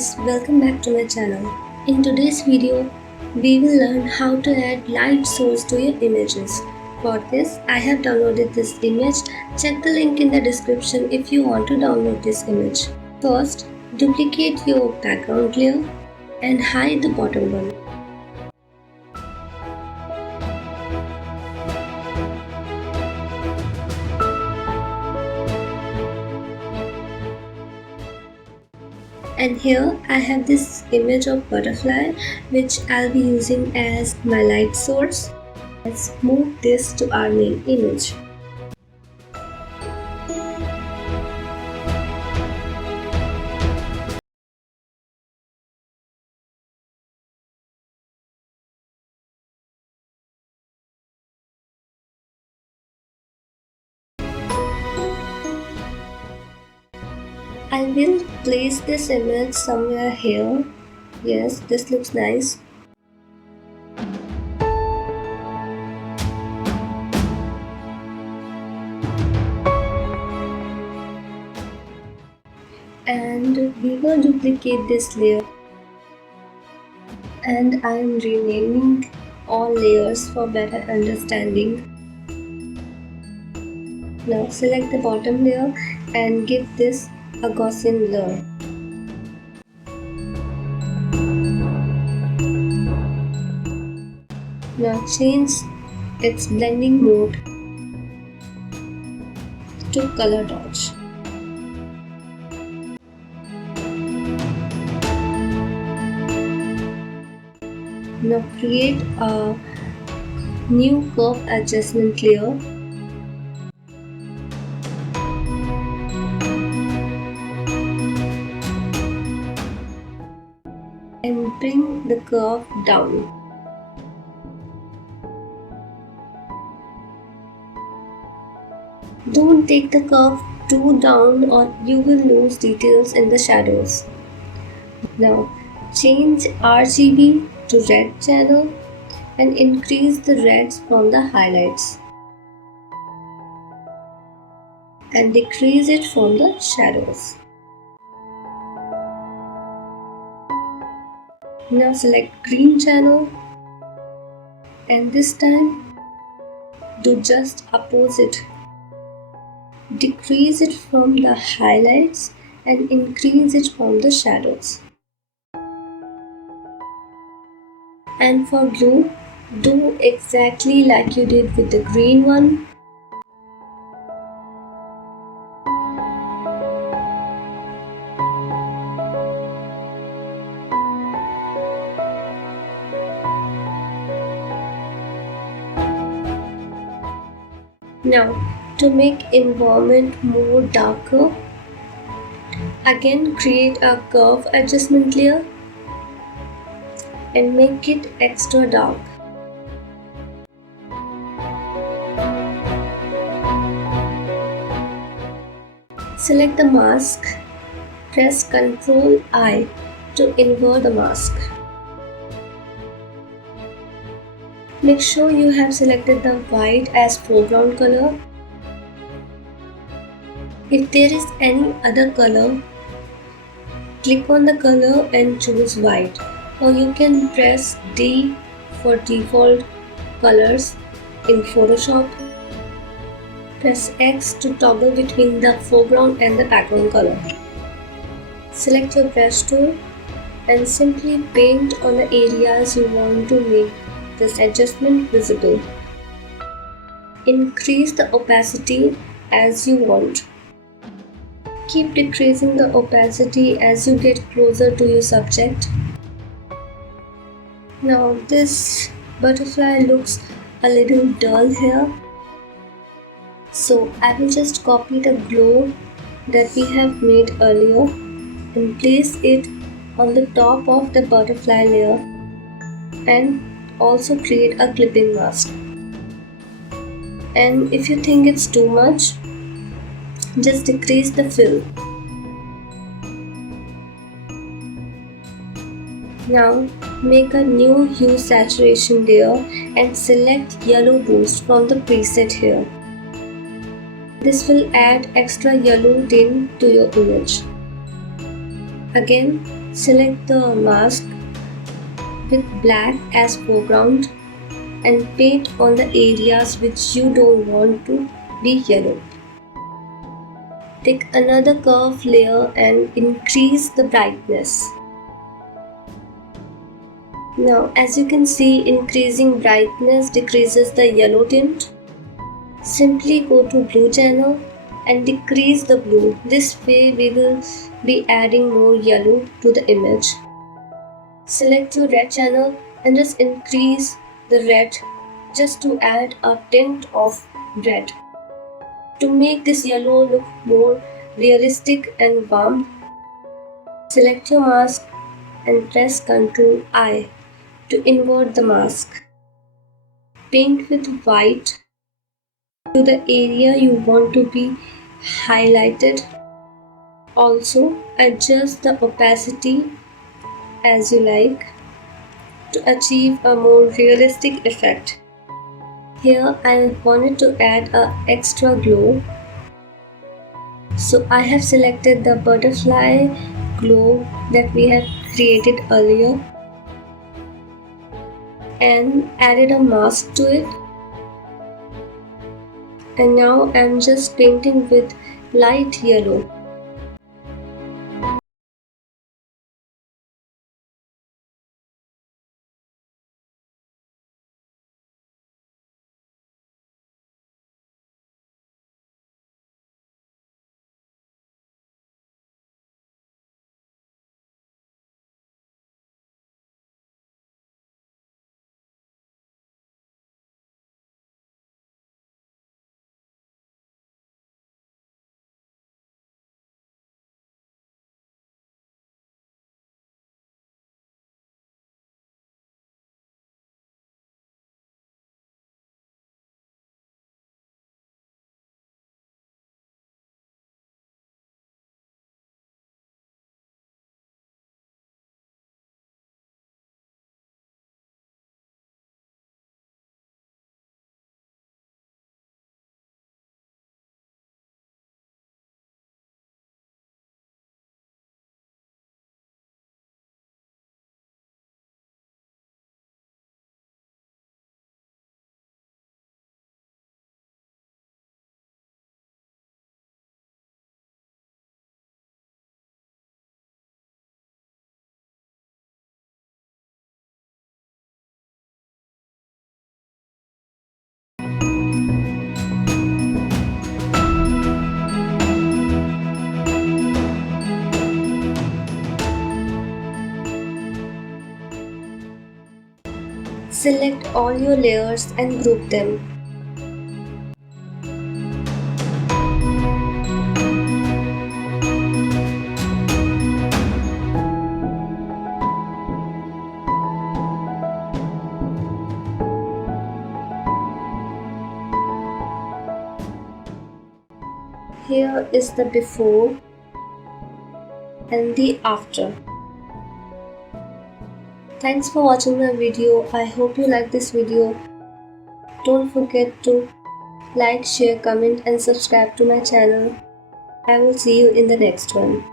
guys, welcome back to my channel. In today's video, we will learn how to add light source to your images. For this, I have downloaded this image. Check the link in the description if you want to download this image. First, duplicate your background layer and hide the bottom one. And here I have this image of butterfly which I'll be using as my light source. Let's move this to our main image. I will place this image somewhere here. Yes, this looks nice. And we will duplicate this layer. And I am renaming all layers for better understanding. Now select the bottom layer and give this a Gaussian blur. Now change its blending mode to color dodge. Now create a new curve adjustment layer. And bring the curve down. Don't take the curve too down or you will lose details in the shadows. Now change RGB to red channel and increase the reds from the highlights and decrease it from the shadows. Now select green channel and this time do just opposite. Decrease it from the highlights and increase it from the shadows. And for blue, do exactly like you did with the green one. Now, to make environment more darker, again create a curve adjustment layer and make it extra dark. Select the mask, press Ctrl I to invert the mask. Make sure you have selected the white as foreground color. If there is any other color, click on the color and choose white, or you can press D for default colors in Photoshop. Press X to toggle between the foreground and the background color. Select your brush tool and simply paint on the areas you want to make this adjustment visible. Increase the opacity as you want. Keep decreasing the opacity as you get closer to your subject. Now this butterfly looks a little dull here. So I will just copy the glow that we have made earlier and place it on the top of the butterfly layer and also create a clipping mask. And if you think it's too much, just decrease the fill. Now make a new hue saturation layer and select yellow boost from the preset here. This will add extra yellow tint to your image. Again, Select the mask with black as foreground and paint on the areas which you don't want to be yellow. Take another curved layer and increase the brightness. Now, as you can see, increasing brightness decreases the yellow tint. Simply go to blue channel and decrease the blue. This way we will be adding more yellow to the image. Select your red channel and just increase the red just to add a tint of red. To make this yellow look more realistic and warm, select your mask and press Ctrl I to invert the mask. Paint with white to the area you want to be highlighted. Also, adjust the opacity as you like to achieve a more realistic effect. Here I wanted to add an extra glow, so I have selected the butterfly glow that we have created earlier and added a mask to it. And now I'm just painting with light yellow. Select all your layers and group them. Here is the before and the after. Thanks for watching my video. I hope you like this video. Don't forget to like, share, comment and subscribe to my channel. I will see you in the next one.